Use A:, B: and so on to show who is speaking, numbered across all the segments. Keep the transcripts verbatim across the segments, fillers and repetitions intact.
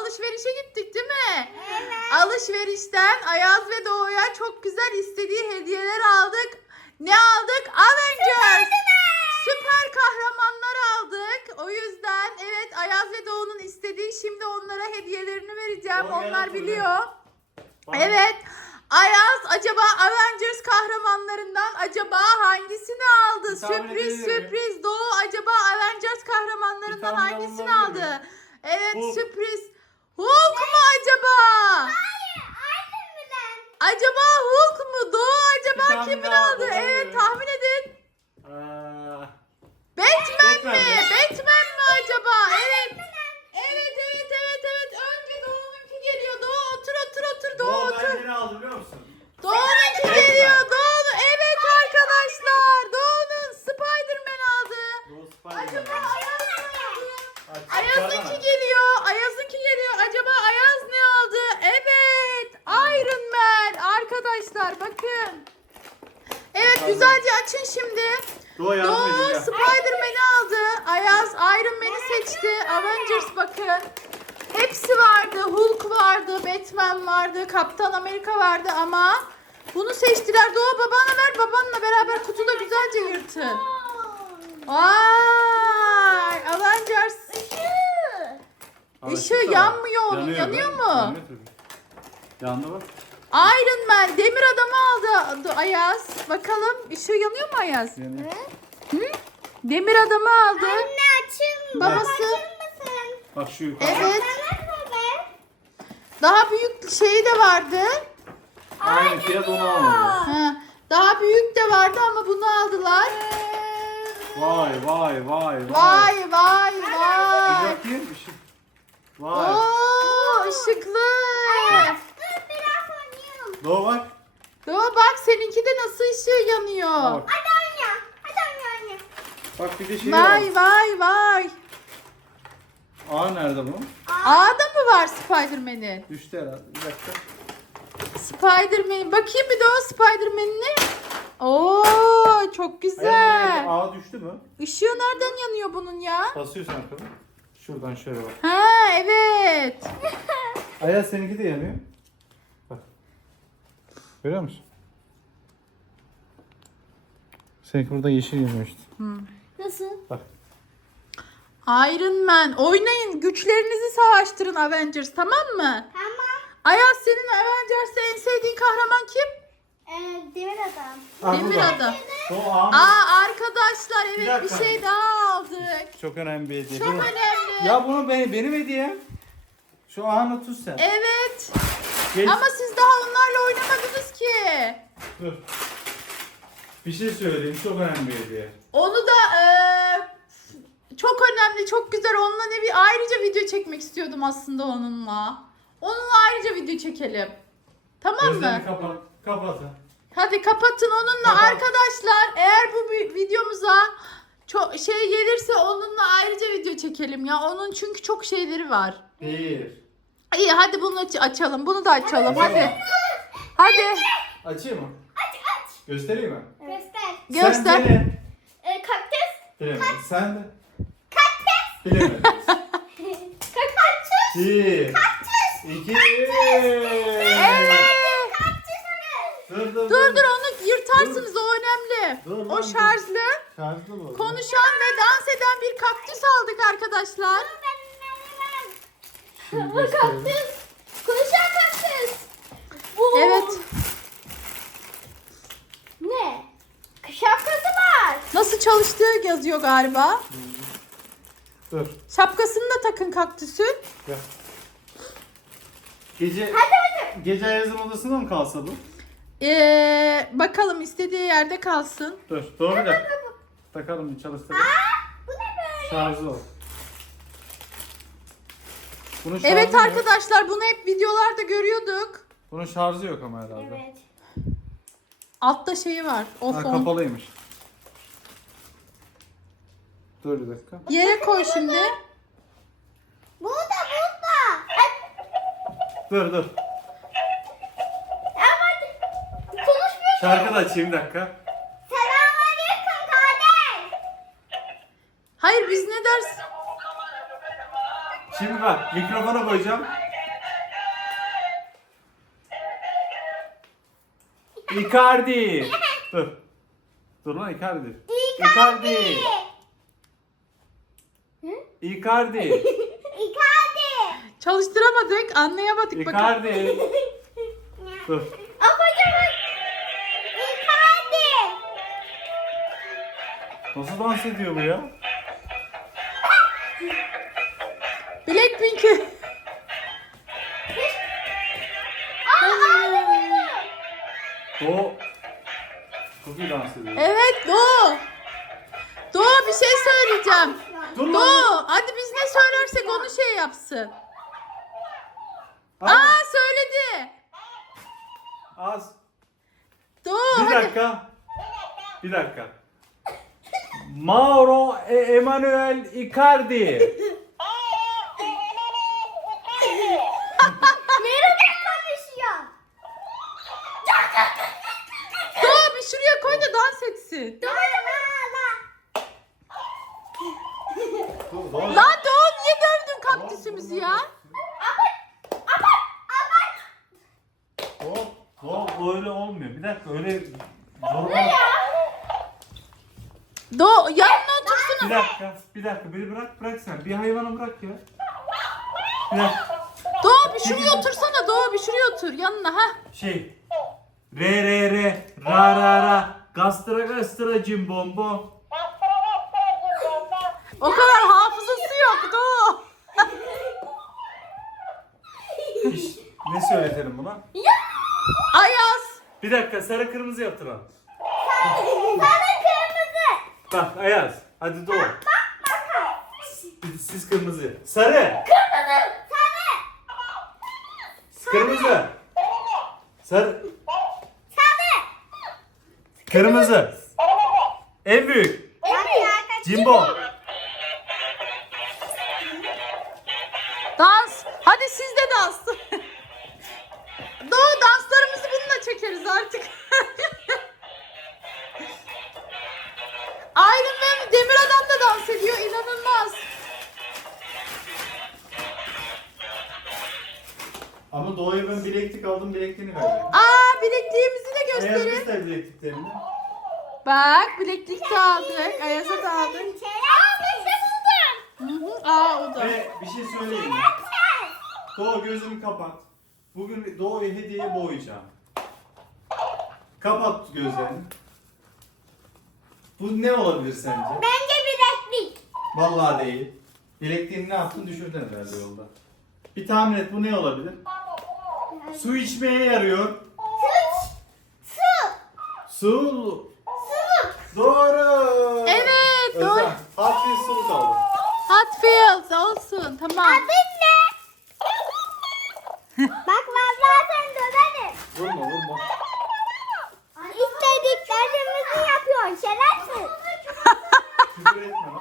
A: alışverişe gittik değil mi?
B: Evet.
A: Alışverişten Ayaz ve Doğu'ya çok güzel istediği hediyeler aldık. Ne aldık? Avengers. Süper kahramanlar aldık. O yüzden evet Ayaz ve Doğu'nun istediği, şimdi onlara hediyelerini vereceğim.
C: Doğu, gel
A: Onlar
C: otur,
A: biliyor.
C: Bana-
A: Evet. Ayaz acaba Avengers kahramanlarından acaba hangisini aldı?
C: Bir tahmin
A: Sürpriz
C: edebilir miyim?
A: sürpriz. Doğu acaba Avengers kahramanlarından
C: Bir tahmin
A: hangisini
C: alınabilir
A: aldı?
C: mi?
A: Evet,
C: Hulk.
A: sürpriz. Hulk mu acaba?
B: Hayır, Iron Man.
A: Acaba Hulk mu? Doğu acaba
C: Bir tahmin
A: kimin
C: daha
A: aldı?
C: alabilir
A: Evet,
C: miyim?
A: tahmin edin.
C: Aa,
A: Batman,
C: Batman
A: mi?
C: mi?
A: Batman mi acaba? Evet. Evet, evet, evet, evet. Önce Doğu'nunki geliyor. Doğu otur, otur, otur. Doğu
C: Doğu
A: otur.
C: ben yine aldım biliyor musun?
A: Doğu'nunki
C: Batman.
A: geliyor. Doğu'nun. Evet arkadaşlar. Doğu'nun Spider-Man aldı.
C: Doğu
A: Acaba
C: Spiderman.
A: Ayaz ne aldı?
C: Aç,
A: Ayaz'ınki
C: çıkarsana.
A: geliyor. Ayaz'ınki geliyor. Acaba Ayaz ne aldı? Evet. Iron Man. Arkadaşlar bakın. Evet,
C: Çıkardım.
A: güzelce açın şimdi.
C: Doğu yardım
A: Doğu
C: edin ya.
A: Spider-Man'i aldı. Ayaz Iron Man'i seçti. Avengers bakın. Hepsi vardı. Hulk vardı. Batman vardı. Kaptan Amerika vardı ama bunu seçtiler. Doğu babana ver. Babanla beraber kutuda güzelce yırtın. Vay! Avengers.
C: Al,
A: Işığı
C: ışık da var.
A: yanmıyor onun.
C: Yanıyor
A: Yanıyor
C: be.
A: mu?
C: Yanıyor tabii. Yandı bak.
A: Iron Man. Demir adamı aldı Ayaz. Bakalım ışığı yanıyor mu Ayaz?
C: Yanıyor.
A: Hı? Demir adamı aldı.
B: Anne açın.
A: Babası.
B: Açır mısın?
C: Bak şu yukarı.
A: Evet.
B: Bana be.
A: Daha büyük şeyi de vardı.
C: Aynı fiyat onu almadı.
A: Ha, daha büyük de vardı ama bunu aldılar.
C: Vay vay vay vay.
A: Vay vay
C: Bir
A: vay.
C: bakayım. Işık. Vay.
A: Oo, ışıklı.
B: Dur biraz oynayalım.
C: Doğu bak.
A: Doğu bak, seninki de nasıl ışığı yanıyor.
C: Bak.
B: Hadi oyna. Hadi oyna oyna.
C: Bak bir de şey var.
A: Vay vay vay.
C: Aa nerede bu?
A: A'da mı var Spider-Man'in?
C: Düştü herhalde. Bir dakika.
A: Spider-Man. Bakayım bir de o Spider-Man'ini. Oo, çok
C: Hayır,
A: güzel.
C: oraya Aa düştü mü?
A: Işığı nereden yanıyor bunun ya?
C: Basıyorsun arkadan. Şuradan şöyle bak.
A: Ha evet.
C: Ayaz seninki de yanıyor. Bak. Görüyor musun? Seninki burada yeşil yanıyor işte.
B: Nasıl?
C: Bak.
A: Iron Man. Oynayın. Güçlerinizi savaştırın Avengers, tamam mı?
B: Tamam.
A: Ayaz, senin Avengers'te en sevdiğin kahraman kim?
B: Ee, demir adam.
C: Aa,
A: Demir
C: burada.
A: adam.
C: O ağ-
A: Aa arkadaşlar,
C: Bir
A: evet bir,
C: dakika.
A: şey daha aldık.
C: Çok önemli bir hediye.
A: Çok
C: Bunu-
A: önemli.
C: Ya bunu benim, benim hediyem. Şu ağını tut sen.
A: Evet.
C: Geç.
A: Ama siz daha onlarla oynamadınız ki.
C: Dur. Bir şey söyleyeyim. Çok önemli bir hediye.
A: Onu da eee, çok önemli, çok güzel. Onunla ne bir ayrıca video çekmek istiyordum aslında onunla. Onunla ayrıca video çekelim. Tamam mı?
C: Gözlerini kapat. Kapat.
A: Hadi kapatın onunla
C: Kapat.
A: arkadaşlar. Eğer bu vi- videomuza çok şey gelirse onunla ayrıca video çekelim ya. Onun çünkü çok şeyleri var.
C: Bir.
A: İyi, hadi bunu aç- açalım. Bunu da açalım.
C: Açalım.
A: Hadi. Hadi.
C: Açayım mı?
B: Aç aç.
C: Göstereyim mi?
B: Göster.
A: Göster.
C: Sence ne?
B: Ee, kaktüs.
C: Bilemedim. Sen de.
B: Kaktüs.
C: Bilemedim.
B: Kaktüs.
C: Bir.
B: Kaktüs.
C: İki.
A: Evet.
B: Kaktüs.
C: Dur dur
A: Dur dur, onu yırtarsınız, o önemli.
C: Dur,
A: O
C: lan, dur.
A: şarjlı.
C: Şarjlı mı?
A: Konuşan ve dans eden bir kaktüs aldık arkadaşlar.
C: Şimdi
B: Bu
C: gösterelim.
B: kaktüs. Konuşan kaktüs. Bu.
A: Evet.
B: Ne? Şapkası var.
A: Nasıl çalıştığı yazıyor galiba.
C: Dur.
A: Şapkasını da takın kaktüsün.
C: Gel. Gece
B: Hadi hadi.
C: gece Ayaz'ın odasında mı kalsa bu?
A: Ee, bakalım, istediği yerde kalsın.
C: Dur. Doğru bir dakika. Takalım bir çalıştıralım.
B: Bu ne böyle?
C: Şarjlı o. Bunun şarjı
A: Evet
C: yok.
A: arkadaşlar, bunu hep videolarda görüyorduk.
C: Bunun şarjı yok ama herhalde.
B: Evet.
A: Altta şeyi var. O
C: Ha,
A: fon.
C: kapalıymış. Dur bir dakika.
A: Yere koy şimdi.
B: Bu da bu da.
C: Dur dur.
B: Ama konuşmuyor.
C: Şarkı da açayım bir dakika.
B: Selamünaleyküm kardeş.
A: Hayır, biz ne ders?
C: Şimdi bak mikrofona koyacağım. Icardi. Dur. Dur lan Icardi. Icardi. Icardi.
B: Icardi.
A: Çalıştıramadık, anlayamadık bakın.
C: Icardi. Dur.
B: Ablacığım bak. Icardi.
C: Nasıl dans ediyor bu ya?
A: Blackpink'i.
C: Doğu. Çok iyi dans ediyor.
A: Evet Doğu. Doğu bir şey söyleyeceğim.
C: Dur lan.
A: Doğu hadi biz ne söylersek onu şey yapsın.
C: Hadi.
A: Aa söyledi.
C: Az.
A: Doğu
C: Bir
A: hadi.
C: dakika. Bir dakika. Mauro E- Emanuel Icardi.
B: Merhaba konuşuyor.
A: Doğu bir şuraya koy da dans etsin.
B: La
C: Doğu.
A: Lan Doğu niye dövdün kaktüsümüzü ya?
C: Doğu. Doğu öyle olmuyor. Bir dakika öyle zorba.
A: Doğu yanına
C: Bir
A: otursana.
C: dakika. Bir dakika. Beni bırak bırak sen. Bir hayvanı bırak ya. Bir dakika.
A: Doğu bir şuraya otursana Doğu bir şuraya otur yanına ha.
C: Şey. Re re re. Ra ra ra. Gastıra gastıra cimbombo.
A: O kadar hafızası yok Doğu.
C: İş, ne söyletelim buna?
A: Ayaz.
C: Bir dakika sarı kırmızı yaptıralım.
B: Sana kırmızı.
C: Bak Ayaz. Hadi Doğu. Siz kırmızı. Sarı.
B: Kırmızı. Sarı.
C: Kırmızı. Sarı.
B: Sarı.
C: Kırmızı. En büyük. Jimbo.
A: Dans. Hadi siz de dans. Doğu danslarımızı bununla çekeriz artık. Iron Man Demir Adam da dans ediyor. İnanılmaz.
C: Ama Doğu'ya ben bileklik aldım, bilekliğini verdim.
A: Aa bilekliğimizi de
C: Ayaz
A: gösterin.
C: göster bilekliklerini.
A: Bak bileklik de aldık. Ayaz'a da aldık.
B: Aa ben de buldum.
A: Hı hı, aa o da.
C: Ve bir şey söyleyeyim mi? Doğu gözünü kapat. Bugün Doğu'yu hediyeye boğacağım. Kapat gözlerini. Bu ne olabilir sence?
B: Bence bileklik.
C: Vallahi değil. Bilekliğini ne yaptın? Düşürdün herhalde yolda. Bir tahmin et bu ne olabilir? Su içmeye yarıyor.
B: Su. Su.
C: Su.
B: Su.
C: Doğru.
A: Evet,
C: Özlem,
A: doğru.
C: hafif sulu kaldı.
A: Hot Wheels olsun tamam.
B: Adın ne? Bak vallahi sen dönerim.
C: Vurma vurma.
B: İstediklerimizi yapıyorsun şerefsiz.
C: Küfür etme lan.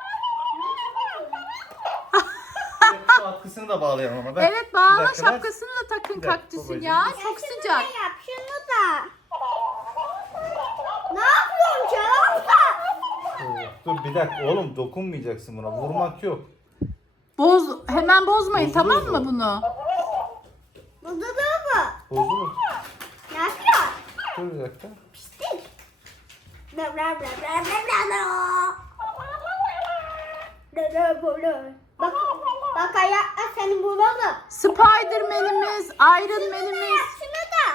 C: Şu atkısını da bağlayalım ama. Ver.
A: Evet
C: Bir
A: bağla
C: dakika, ver.
A: şapkasını da takın
C: Bir dakika,
A: kaktüsün
C: babacığım.
A: ya. Çok
B: Şunu
A: sıcak.
B: da yap şunu da. Ne yapıyorsun şerefsiz?
C: Dur, dur bir dakika oğlum dokunmayacaksın buna. Vurmak yok.
A: Boz hemen bozmayın
C: Bozulur
A: tamam
C: bu.
A: mı bunu?
B: Bu da bu.
C: Bozulur.
B: Ne yapıyor?
C: Dur bir dakika.
B: Pislik. Bla bla bla bla bla bla bla. Bla bla bla bla. Bak, bak ayakla seni bulalım.
A: Spiderman'imiz, Iron Man'imiz.
B: Şunu da.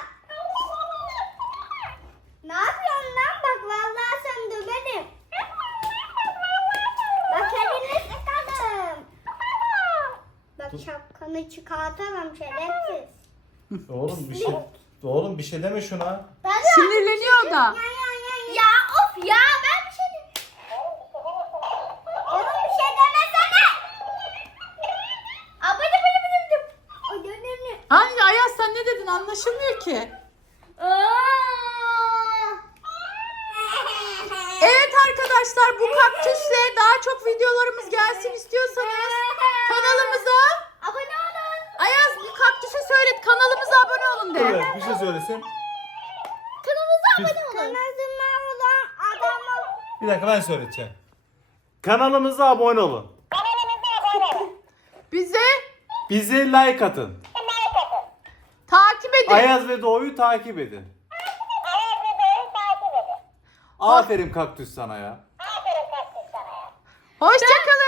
B: Ne yapıyorsun lan? Bak vallahi sen döverim. Bak elini sıkalım. Bak şapkanı çıkartamam şerefsiz.
C: Oğlum bir şey oğlum bir şey deme şuna.
B: Ben de
A: Sinirleniyor da.
B: Ya ya ya ya of ya ben bir şey Oğlum bir şey demesene. Abone beni beni beni. Ay dönemi.
A: Hani Ayaz sen ne dedin anlaşılmıyor ki. Evet arkadaşlar bu kaktüsle daha çok videolarımız gelsin istiyorsanız kanalımıza
B: Abone olun.
A: Ayaz bu kaktüse söyle kanalımıza abone olun de.
C: Evet bir şey söylesin.
B: Kanalımıza abone olun. Kanalıma olan adamı.
C: Bir dakika ben söyleyeceğim. Kanalımıza abone olun.
A: Bize
C: Bize like atın.
A: takip edin.
C: Ayaz ve Doğu'yu takip edin. Aferin kaktüs sana ya.
B: Aferin kaktüs sana.
A: Hoşçakalın.